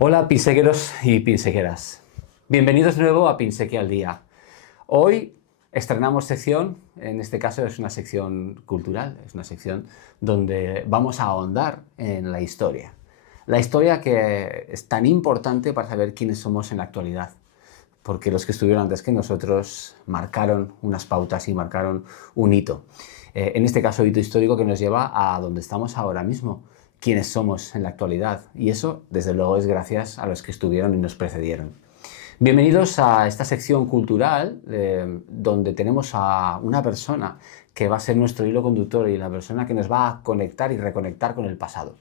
Hola pinsequeros y pinsequeras. Bienvenidos de nuevo a Pinseque al Día. Hoy estrenamos sección, en este caso es una sección cultural, es una sección donde vamos a ahondar en la historia. La historia que es tan importante para saber quiénes somos en la actualidad, porque los que estuvieron antes que nosotros marcaron unas pautas y marcaron un hito. En este caso, hito histórico que nos lleva a donde estamos ahora mismo, quiénes somos en la actualidad. Y eso, desde luego, es gracias a los que estuvieron y nos precedieron. Bienvenidos a esta sección cultural donde tenemos a una persona que va a ser nuestro hilo conductor y la persona que nos va a conectar y reconectar con el pasado.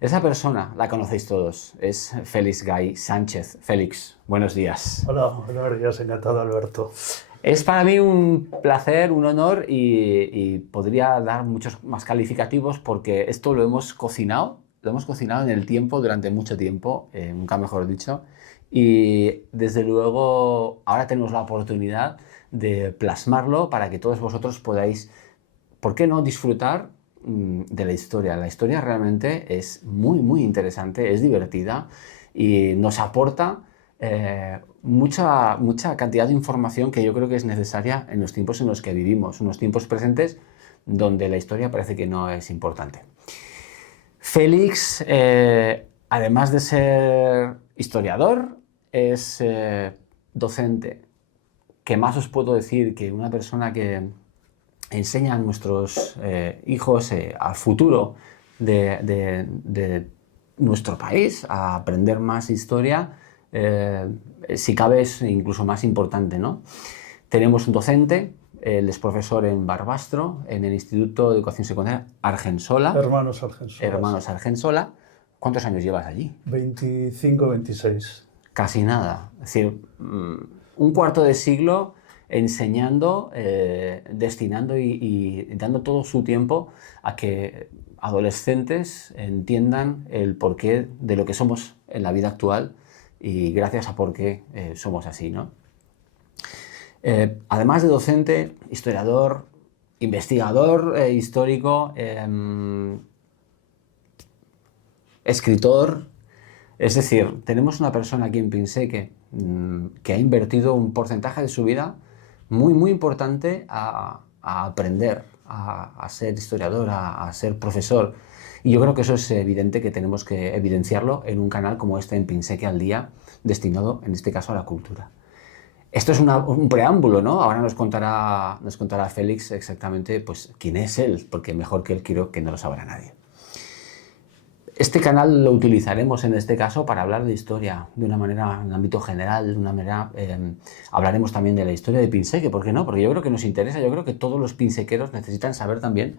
Esa persona la conocéis todos, es Félix Gay Sánchez. Félix, buenos días. Hola, buenos días, encantado, Alberto. Es para mí un placer, un honor y podría dar muchos más calificativos porque esto lo hemos cocinado en el tiempo, durante mucho tiempo, nunca mejor dicho, y desde luego ahora tenemos la oportunidad de plasmarlo para que todos vosotros podáis, ¿por qué no?, disfrutar de la historia. La historia realmente es muy interesante, es divertida y nos aporta mucha cantidad de información que yo creo que es necesaria en los tiempos en los que vivimos, unos tiempos presentes donde la historia parece que no es importante. Félix, además de ser historiador, es docente. ¿Qué más os puedo decir? Que una persona que enseña a nuestros hijos al futuro de nuestro país a aprender más historia, si cabe es incluso más importante, ¿no? Tenemos un docente, él es profesor en Barbastro, en el Instituto de Educación Secundaria Argensola. Hermanos Argensola. Hermanos Argensola. ¿Cuántos años llevas allí? 25, 26. Casi nada. Es decir, un cuarto de siglo enseñando, destinando y dando todo su tiempo a que adolescentes entiendan el porqué de lo que somos en la vida actual y gracias a por qué somos así, ¿no? Además de docente, historiador, investigador histórico, escritor, es decir, tenemos una persona aquí en Pinseque que ha invertido un porcentaje de su vida muy importante a aprender, a ser historiador, a ser profesor. Y yo creo que eso es evidente que tenemos que evidenciarlo en un canal como este en Pinseque al Día, destinado en este caso a la cultura. Esto es un preámbulo, ¿no? Ahora nos contará Félix exactamente pues, quién es él, porque mejor que él quiero que no lo sabrá nadie. Este canal lo utilizaremos en este caso para hablar de historia de una manera, en ámbito general, de una manera, hablaremos también de la historia de Pinseque, ¿por qué no? Porque yo creo que nos interesa, yo creo que todos los pinsequeros necesitan saber también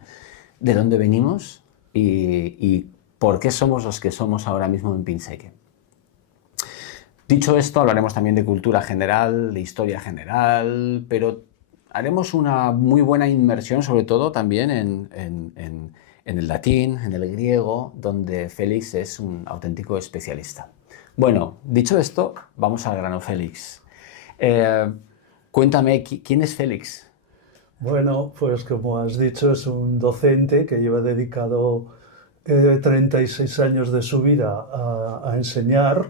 de dónde venimos y por qué somos los que somos ahora mismo en Pinseque. Dicho esto, hablaremos también de cultura general, de historia general, pero haremos una muy buena inmersión, sobre todo también en el latín, en el griego, donde Félix es un auténtico especialista. Bueno, dicho esto, vamos al grano, Félix. Cuéntame, ¿quién es Félix? Bueno, pues como has dicho, es un docente que lleva dedicado 36 años de su vida a enseñar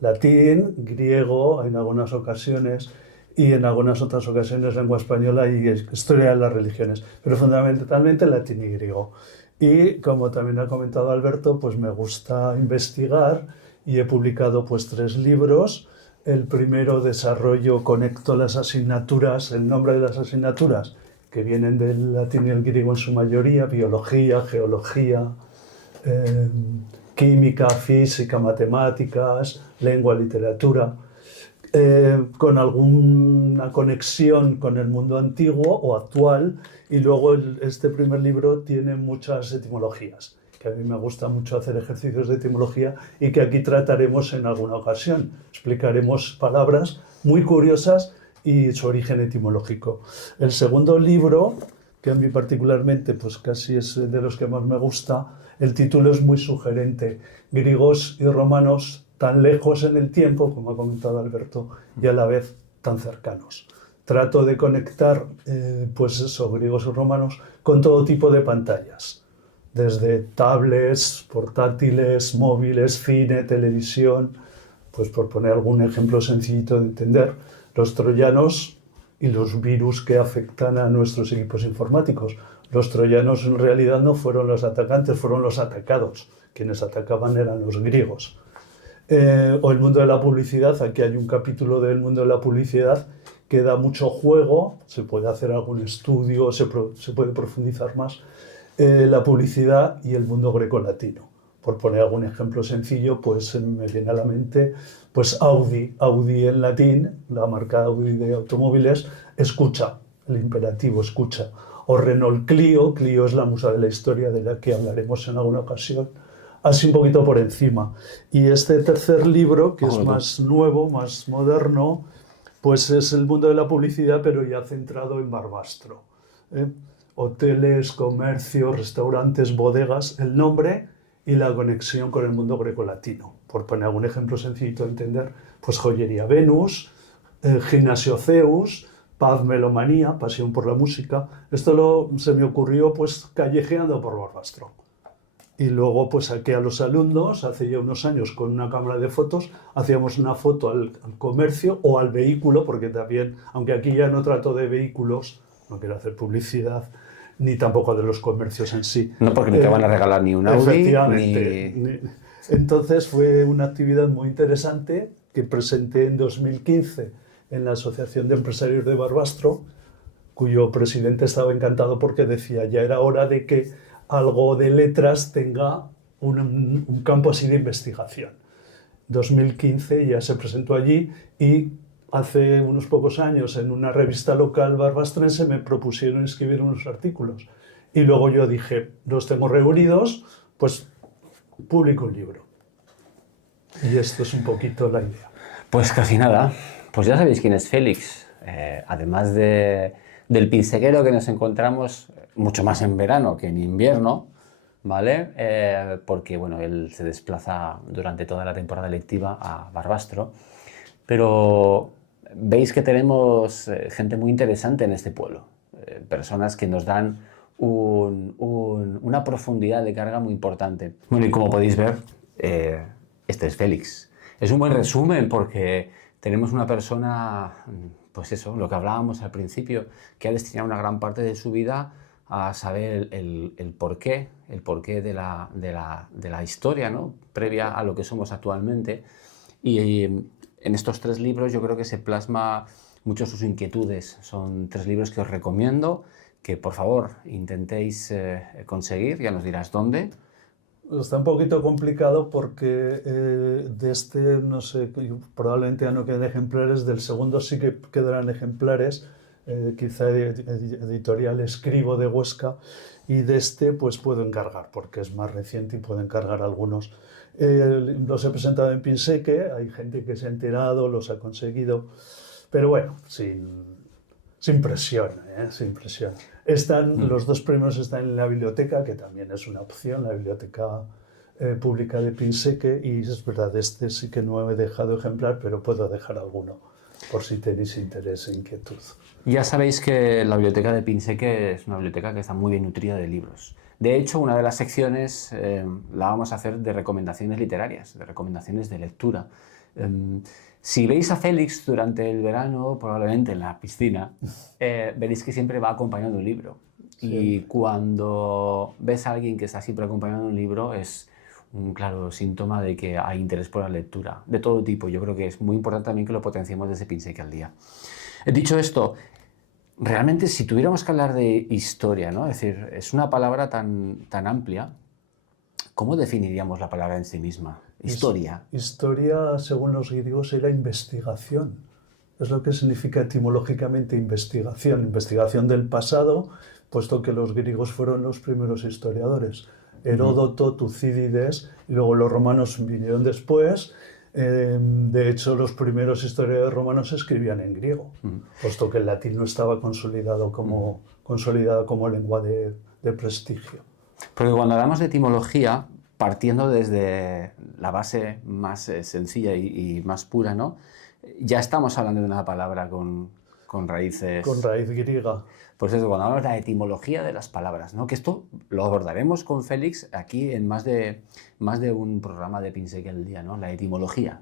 latín, griego en algunas ocasiones y en algunas otras ocasiones lengua española y historia de las religiones, pero fundamentalmente latín y griego. Y como también ha comentado Alberto, pues me gusta investigar y he publicado pues 3 libros. El primero, conecto las asignaturas, el nombre de las asignaturas que vienen del latín y el griego en su mayoría, biología, geología, química, física, matemáticas, lengua, literatura, con alguna conexión con el mundo antiguo o actual, y luego este primer libro tiene muchas etimologías, que a mí me gusta mucho hacer ejercicios de etimología y que aquí trataremos en alguna ocasión. Explicaremos palabras muy curiosas y su origen etimológico. El segundo libro, que a mí particularmente pues casi es de los que más me gusta, el título es muy sugerente: Griegos y romanos tan lejos en el tiempo, como ha comentado Alberto, y a la vez tan cercanos. Trato de conectar, pues eso, griegos y romanos, con todo tipo de pantallas. desde tablets, portátiles, móviles, cine, televisión, pues por poner algún ejemplo sencillito de entender, los troyanos y los virus que afectan a nuestros equipos informáticos. Los troyanos en realidad no fueron los atacantes, fueron los atacados. Quienes atacaban eran los griegos. O el mundo de la publicidad, aquí hay un capítulo del mundo de la publicidad que da mucho juego, se puede hacer algún estudio, se puede profundizar más, la publicidad y el mundo grecolatino. Por poner algún ejemplo sencillo, pues me viene a la mente pues Audi en latín, la marca Audi de automóviles, escucha, el imperativo escucha. O Renault Clio es la musa de la historia de la que hablaremos en alguna ocasión, así un poquito por encima. Y este tercer libro, que es más nuevo, más moderno, pues es el mundo de la publicidad, pero ya centrado en Barbastro. Hoteles, comercios, restaurantes, bodegas, el nombre y la conexión con el mundo grecolatino. Por poner algún ejemplo sencillito de entender, pues Joyería Venus, Gimnasio Zeus, Paz Melomanía, pasión por la música. Esto se me ocurrió pues callejeando por Barbastro. Y luego pues saqué a los alumnos, hace ya unos años, con una cámara de fotos, hacíamos una foto al comercio o al vehículo, porque también, aunque aquí ya no trato de vehículos, no quiero hacer publicidad, ni tampoco de los comercios en sí. No, porque no te van a regalar ni un Audi, efectivamente. Entonces fue una actividad muy interesante que presenté en 2015 en la Asociación de Empresarios de Barbastro, cuyo presidente estaba encantado porque decía ya era hora de que algo de letras tenga un campo así de investigación. 2015 ya se presentó allí y hace unos pocos años en una revista local barbastrense me propusieron escribir unos artículos. Y luego yo dije, los tengo reunidos, pues publico un libro. Y esto es un poquito la idea. Pues casi nada. Pues ya sabéis quién es Félix. Además del pinseguero que nos encontramos mucho más en verano que en invierno, ¿vale? Porque bueno, él se desplaza durante toda la temporada lectiva a Barbastro. Pero veis que tenemos gente muy interesante en este pueblo. Personas que nos dan una profundidad de carga muy importante. Bueno, y como podéis ver, este es Félix. Es un buen resumen porque tenemos una persona, pues eso, lo que hablábamos al principio, que ha destinado una gran parte de su vida a saber el porqué de la historia, ¿no? Previa a lo que somos actualmente. Y en estos 3 libros yo creo que se plasma mucho sus inquietudes. Son 3 libros que os recomiendo, que por favor intentéis conseguir, ya nos dirás dónde. Está un poquito complicado porque de este, no sé, probablemente ya no queden ejemplares, del segundo sí que quedarán ejemplares, quizá editorial Escribo de Huesca, y de este pues puedo encargar porque es más reciente y puedo encargar algunos. Los he presentado en Pinseque, hay gente que se ha enterado, los ha conseguido, pero bueno, sin presión, sin presión. Los 2 primeros están en la biblioteca, que también es una opción, la biblioteca pública de Pinseque, y es verdad, este sí que no he dejado ejemplar, pero puedo dejar alguno, por si tenéis interés e inquietud. Ya sabéis que la biblioteca de Pinseque es una biblioteca que está muy bien nutrida de libros. De hecho, una de las secciones la vamos a hacer de recomendaciones literarias, de recomendaciones de lectura. Si veis a Félix durante el verano, probablemente en la piscina, veréis que siempre va acompañado de un libro. Sí. Y cuando ves a alguien que está siempre acompañado de un libro, es un claro síntoma de que hay interés por la lectura, de todo tipo. Yo creo que es muy importante también que lo potenciemos desde Pinseque al día. Dicho esto, realmente si tuviéramos que hablar de historia, ¿no? Es decir, es una palabra tan amplia, ¿cómo definiríamos la palabra en sí misma? Historia. Historia, según los griegos, era investigación. Es lo que significa etimológicamente investigación. Investigación del pasado, puesto que los griegos fueron los primeros historiadores. Heródoto, Tucídides, y luego los romanos vinieron después. De hecho, los primeros historiadores romanos escribían en griego, puesto que el latín no estaba consolidado como lengua de prestigio. Porque cuando hablamos de etimología, partiendo desde la base más sencilla y más pura, ¿no? Ya estamos hablando de una palabra con con raíces... Con raíz griega. Pues eso, cuando hablamos de la etimología de las palabras, ¿no? Que esto lo abordaremos con Félix aquí en más de un programa de Pinseki al día, ¿no? La etimología.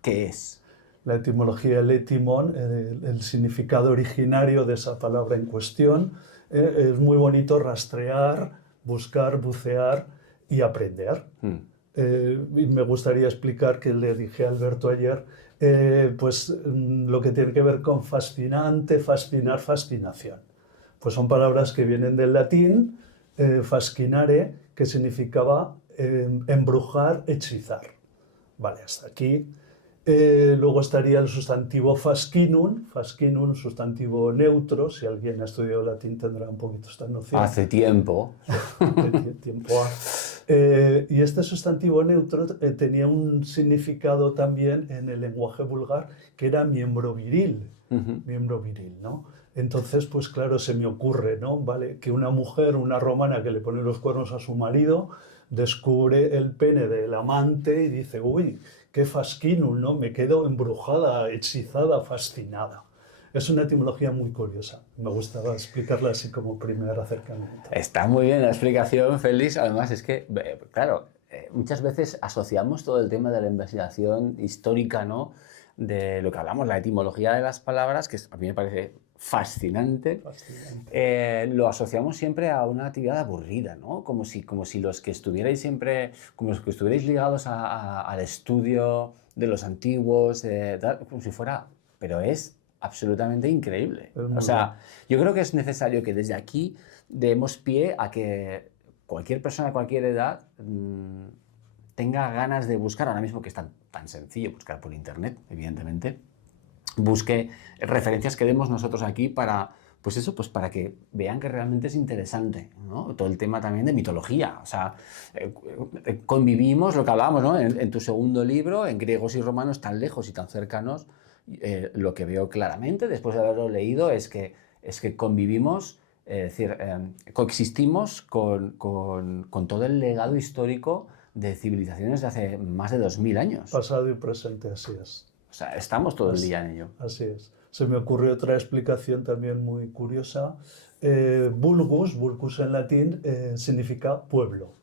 ¿Qué es? La etimología, el etimón, el significado originario de esa palabra en cuestión, es muy bonito rastrear, buscar, bucear y aprender. Y me gustaría explicar que le dije a Alberto ayer, pues lo que tiene que ver con fascinante, fascinar, fascinación. Pues son palabras que vienen del latín, fascinare, que significaba embrujar, hechizar. Vale, hasta aquí. Luego estaría el sustantivo fascinum, sustantivo neutro, si alguien ha estudiado latín tendrá un poquito esta noción. Hace tiempo. Y este sustantivo neutro tenía un significado también en el lenguaje vulgar, que era miembro viril, ¿no? Entonces, pues claro, se me ocurre, ¿no? ¿Vale? Que una mujer, una romana que le pone los cuernos a su marido, descubre el pene del amante y dice, uy, qué fascinum, ¿no? Me quedo embrujada, hechizada, fascinada. Es una etimología muy curiosa. Me gustaba explicarla así como primer acercamiento. Está muy bien la explicación, Félix. Además, es que, claro, muchas veces asociamos todo el tema de la investigación histórica, ¿no? De lo que hablamos, la etimología de las palabras, que a mí me parece fascinante. Lo asociamos siempre a una actividad aburrida, ¿no? Como si los que estuvierais siempre, como los que estuvierais ligados al estudio de los antiguos, como si fuera... Pero es absolutamente increíble. O sea, yo creo que es necesario que desde aquí demos pie a que cualquier persona a cualquier edad tenga ganas de buscar, ahora mismo que es tan sencillo buscar por internet, evidentemente, busque referencias que demos nosotros aquí para, pues eso, pues para que vean que realmente es interesante, ¿no? Todo el tema también de mitología, o sea, convivimos, lo que hablábamos, ¿no? En tu segundo libro, en griegos y romanos tan lejos y tan cercanos, lo que veo claramente después de haberlo leído es que convivimos, es decir, coexistimos con todo el legado histórico de civilizaciones de hace más de 2000 años. Pasado y presente, así es. O sea, estamos todo el día en ello. Así es. Se me ocurrió otra explicación también muy curiosa. Vulgus en latín significa pueblo.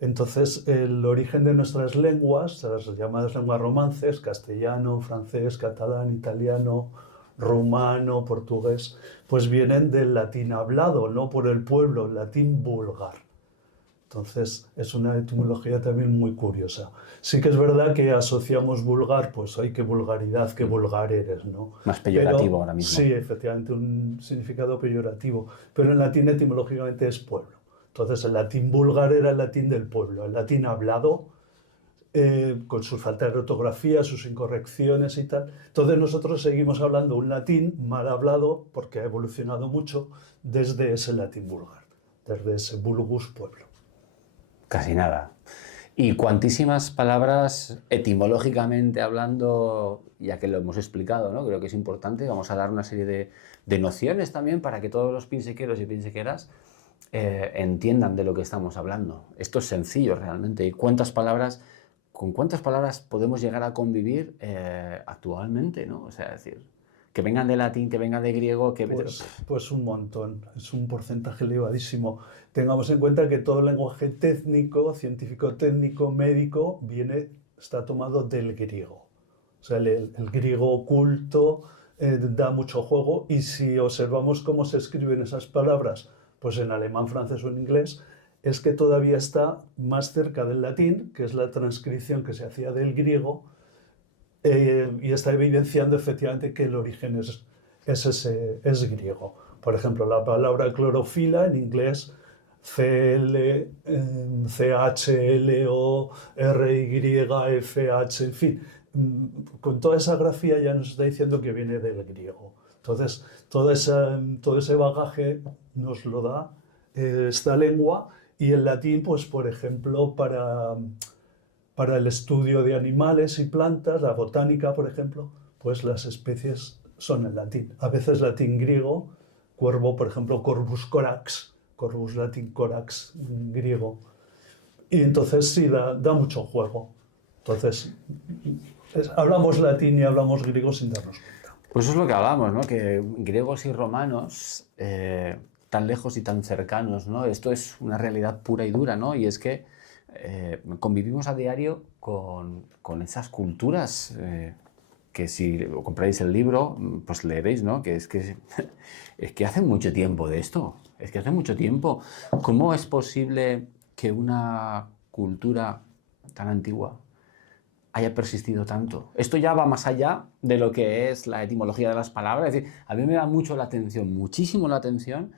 Entonces, el origen de nuestras lenguas, las llamadas lenguas romances, castellano, francés, catalán, italiano, rumano, portugués, pues vienen del latín hablado, no por el pueblo, latín vulgar. Entonces, es una etimología también muy curiosa. Sí que es verdad que asociamos vulgar, pues ¡ay, qué vulgaridad, qué vulgar eres!, ¿no? Más peyorativo pero, ahora mismo. Sí, efectivamente, un significado peyorativo. Pero en latín etimológicamente es pueblo. Entonces, el latín vulgar era el latín del pueblo. El latín hablado, con sus faltas de ortografía, sus incorrecciones y tal. Entonces, nosotros seguimos hablando un latín mal hablado, porque ha evolucionado mucho, desde ese latín vulgar, desde ese vulgus pueblo. Casi nada. Y cuantísimas palabras, etimológicamente hablando, ya que lo hemos explicado, ¿no? Creo que es importante. Vamos a dar una serie de nociones también para que todos los pinsequeros y pinsequeras entiendan de lo que estamos hablando. Esto es sencillo realmente. ¿Y con cuántas palabras podemos llegar a convivir actualmente, ¿no? O sea, decir, que vengan de latín, que vengan de griego, que... Pues un montón, es un porcentaje elevadísimo. Tengamos en cuenta que todo el lenguaje técnico, científico-técnico, médico, está tomado del griego. O sea, el griego oculto da mucho juego, y si observamos cómo se escriben esas palabras, pues en alemán, francés o en inglés, es que todavía está más cerca del latín, que es la transcripción que se hacía del griego, y está evidenciando efectivamente que el origen es griego. Por ejemplo, la palabra clorofila en inglés, CL, CHLO, RYFH, en fin, con toda esa grafía ya nos está diciendo que viene del griego. Entonces, todo ese bagaje nos lo da esta lengua, y el latín, pues por ejemplo, para el estudio de animales y plantas, la botánica, por ejemplo, pues las especies son en latín. A veces latín griego, cuervo, por ejemplo, corvus corax, corvus latín corax, griego. Y entonces sí, da mucho juego. Entonces, hablamos latín y hablamos griego sin darnos cuenta. Pues eso es lo que hablamos, ¿no? Que griegos y romanos, tan lejos y tan cercanos, ¿no? Esto es una realidad pura y dura, ¿no? Y es que convivimos a diario con esas culturas que si compráis el libro, pues leeréis, ¿no? Que es que hace mucho tiempo de esto. Es que hace mucho tiempo. ¿Cómo es posible que una cultura tan antigua haya persistido tanto? Esto ya va más allá de lo que es la etimología de las palabras. Es decir, a mí me da mucho la atención, muchísimo la atención,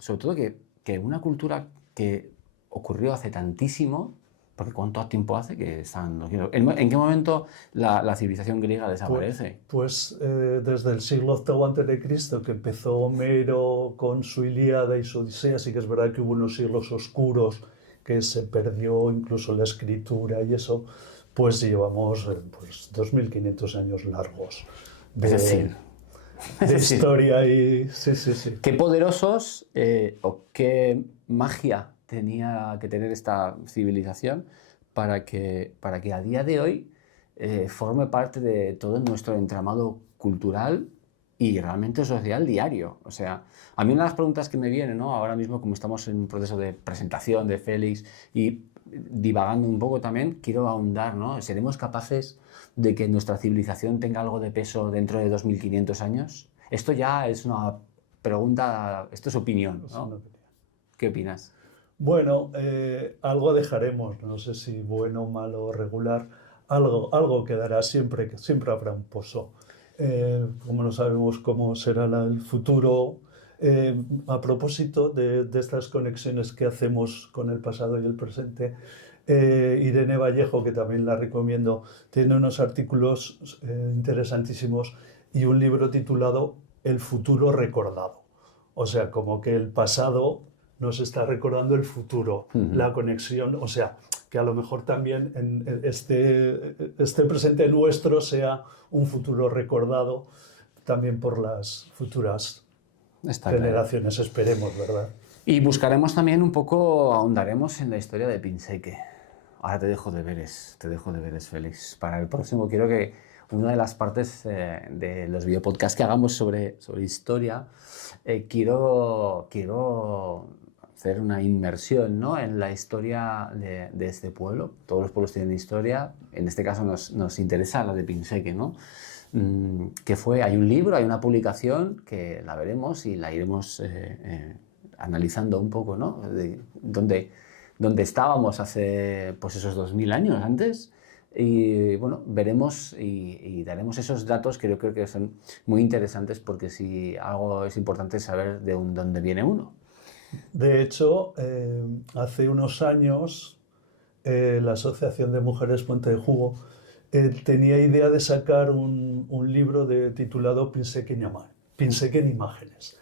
sobre todo que una cultura que ocurrió hace tantísimo, porque ¿cuánto tiempo hace que están los griegos? ¿En qué momento la civilización griega desaparece? Pues desde el siglo VIII antes de Cristo, que empezó Homero con su Ilíada y su Odisea, sí que es verdad que hubo unos siglos oscuros que se perdió incluso la escritura y eso, pues llevamos pues 2500 años largos Es decir, de historia y sí, sí, sí. qué poderosos o qué magia tenía que tener esta civilización para que a día de hoy forme parte de todo nuestro entramado cultural y realmente social diario. O sea, a mí una de las preguntas que me viene, ¿no? Ahora mismo, como estamos en un proceso de presentación de Félix y divagando un poco también, quiero ahondar, ¿no? ¿Seremos capaces de que nuestra civilización tenga algo de peso dentro de 2500 años? Esto ya es una pregunta, esto es opinión, ¿no? ¿Qué opinas? Bueno, algo dejaremos, no sé si bueno, malo o regular, algo quedará siempre, que siempre habrá un pozo. Como no sabemos cómo será el futuro, a propósito de estas conexiones que hacemos con el pasado y el presente, Irene Vallejo, que también la recomiendo, tiene unos artículos interesantísimos y un libro titulado El futuro recordado. O sea, como que el pasado nos está recordando el futuro, la conexión, o sea, que a lo mejor también en este presente nuestro sea un futuro recordado también por las futuras generaciones, claro. Esperemos, ¿verdad? Y buscaremos también un poco, ahondaremos en la historia de Pinseque. Ahora te dejo deberes, Félix. Para el próximo quiero que una de las partes de los videopodcasts que hagamos sobre historia, quiero hacer una inmersión, ¿no? En la historia de este pueblo. Todos los pueblos tienen historia. En este caso nos interesa la de Pinseque, ¿no? Que hay un libro, hay una publicación que la veremos y la iremos analizando un poco, ¿no? De dónde estábamos hace pues esos 2000 años antes. Y bueno, veremos y daremos esos datos que yo creo que son muy interesantes, porque si algo es importante saber de dónde viene uno. De hecho, hace unos años la Asociación de Mujeres Puente de Jugo tenía idea de sacar un libro titulado Pinseque en Imágenes,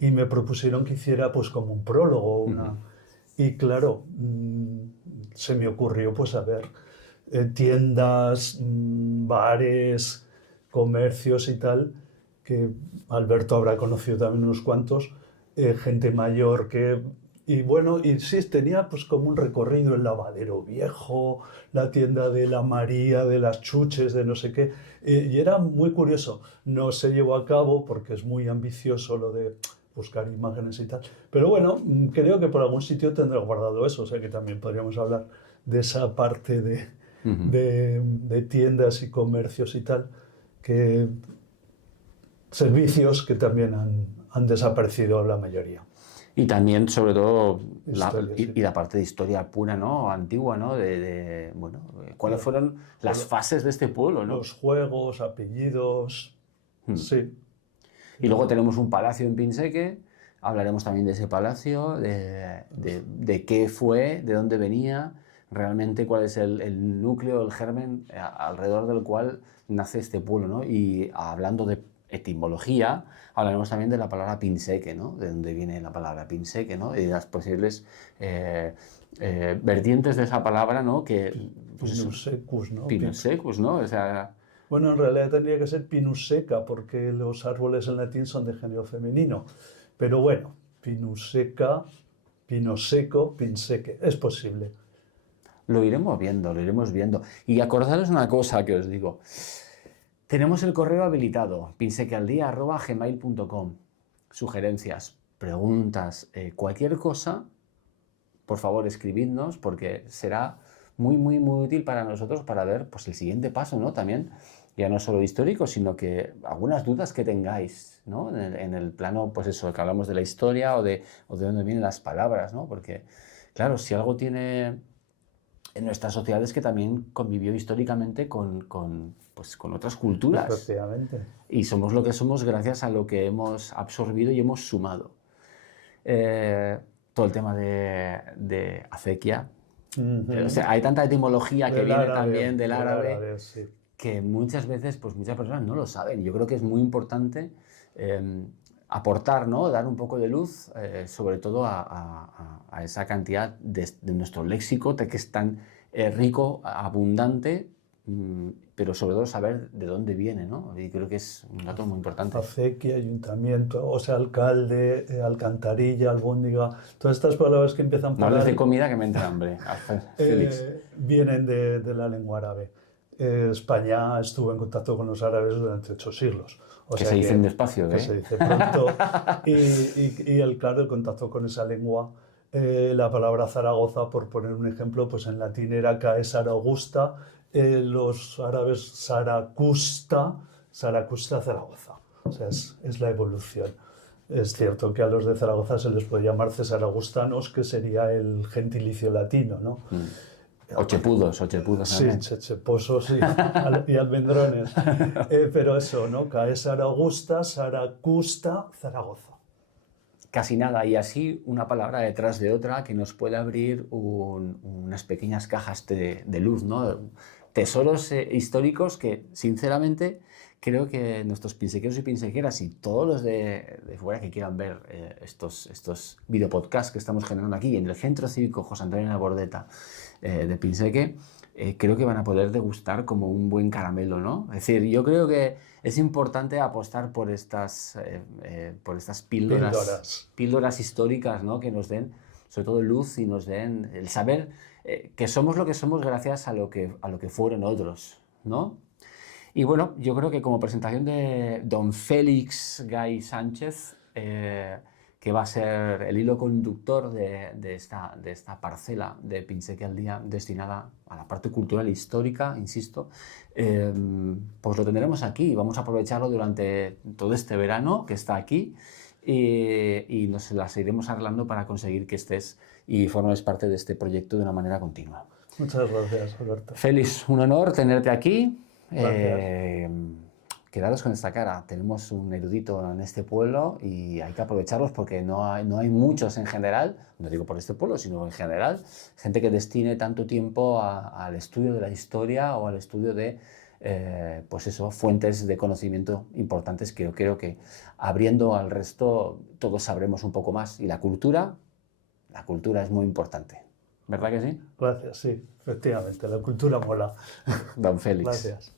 y me propusieron que hiciera pues como un prólogo, y claro, se me ocurrió pues a ver tiendas, bares, comercios y tal, que Alberto habrá conocido también unos cuantos, gente mayor y bueno, y sí, tenía pues como un recorrido: el lavadero viejo, la tienda de la María, de las chuches, de no sé qué, y era muy curioso. No se llevó a cabo porque es muy ambicioso lo de buscar imágenes y tal, pero bueno, creo que por algún sitio tendrá guardado eso, o sea que también podríamos hablar de esa parte de tiendas y comercios y tal, que servicios que también han desaparecido la mayoría. Y también, sobre todo, sí. la parte de historia pura, ¿no? Antigua, ¿no? Bueno, ¿cuáles fueron las fases de este pueblo, ¿no? Los juegos, apellidos, sí. Y luego tenemos un palacio en Pinseque, hablaremos también de ese palacio, de qué fue, de dónde venía, realmente cuál es el núcleo, el germen alrededor del cual nace este pueblo, ¿no? Y hablando de etimología, hablaremos también de la palabra Pinseque, ¿no? De dónde viene la palabra Pinseque, ¿no? Y de las posibles vertientes de esa palabra, ¿no? Que, pues Pinus secus, ¿no? Pinus secus, ¿no? O sea, bueno, en realidad tendría que ser Pinus seca, porque los árboles en latín son de género femenino. Pero bueno, Pinus seca, Pino seco, Pinseque, es posible. Lo iremos viendo, lo iremos viendo. Y acordaros una cosa que os digo. Tenemos el correo habilitado, pinsequealdia@gmail.com. Sugerencias, preguntas, cualquier cosa, por favor escribidnos porque será muy, muy, muy útil para nosotros para ver pues, el siguiente paso, ¿no? También, ya no solo histórico, sino que algunas dudas que tengáis, ¿no? En el plano, pues eso, que hablamos de la historia o de dónde vienen las palabras, ¿no? Porque, claro, si algo tiene en nuestras sociedades que también convivió históricamente con otras culturas. Efectivamente. Y somos lo que somos gracias a lo que hemos absorbido y hemos sumado. Todo el tema de acequia. O sea, hay tanta etimología que viene también del árabe sí. que muchas veces pues muchas personas no lo saben. Yo creo que es muy importante aportar, ¿no? Dar un poco de luz, sobre todo a esa cantidad de nuestro léxico que es tan rico, abundante, pero sobre todo saber de dónde viene, ¿no? Y creo que es un dato muy importante. Acequia, ayuntamiento, o sea, alcalde, alcantarilla, albóndiga, todas estas palabras que empiezan por... No hables de comida que me entra hambre, Félix. Vienen de la lengua árabe. España estuvo en contacto con los árabes durante 8 siglos. O que sea se dicen despacio, ¿eh? Se dice pronto. Claro, el contacto con esa lengua, la palabra Zaragoza, por poner un ejemplo, pues en latín era Caesar Augusta, los árabes Zaracusta, Zaragoza. O sea, es la evolución. Es cierto que a los de Zaragoza se les puede llamar César Augustanos, que sería el gentilicio latino, ¿no? Ochepudos sí, checheposos y almendrones. Pero eso, ¿no? Caesar Augusta, Zaracusta, Zaragoza. Casi nada, y así una palabra detrás de otra que nos puede abrir unas pequeñas cajas de luz, ¿no? Tesoros históricos que, sinceramente, creo que nuestros pinsequeros y pinsequeras y todos los de fuera que quieran ver estos videopodcasts que estamos generando aquí en el Centro Cívico José Antonio Labordeta de Pinseque, creo que van a poder degustar como un buen caramelo, ¿no? Es decir, yo creo que es importante apostar por estas píldoras históricas, ¿no? Que nos den, sobre todo, luz y nos den el saber que somos lo que somos gracias a lo que fueron otros, ¿no? Y bueno, yo creo que como presentación de don Félix Gay Sánchez, que va a ser el hilo conductor de esta parcela de Pinseque al Día destinada a la parte cultural e histórica, insisto, pues lo tendremos aquí. Vamos a aprovecharlo durante todo este verano que está aquí y nos las iremos arreglando para conseguir que estés y formes parte de este proyecto de una manera continua. Muchas gracias, Alberto. Félix, un honor tenerte aquí. Gracias. Quedaros con esta cara. Tenemos un erudito en este pueblo y hay que aprovecharlos porque no hay muchos en general, no digo por este pueblo, sino en general, gente que destine tanto tiempo al estudio de la historia o al estudio de pues eso, fuentes de conocimiento importantes que yo creo que abriendo al resto todos sabremos un poco más. Y la cultura es muy importante. ¿Verdad que sí? Gracias, sí, efectivamente, la cultura mola. Don Félix. Gracias.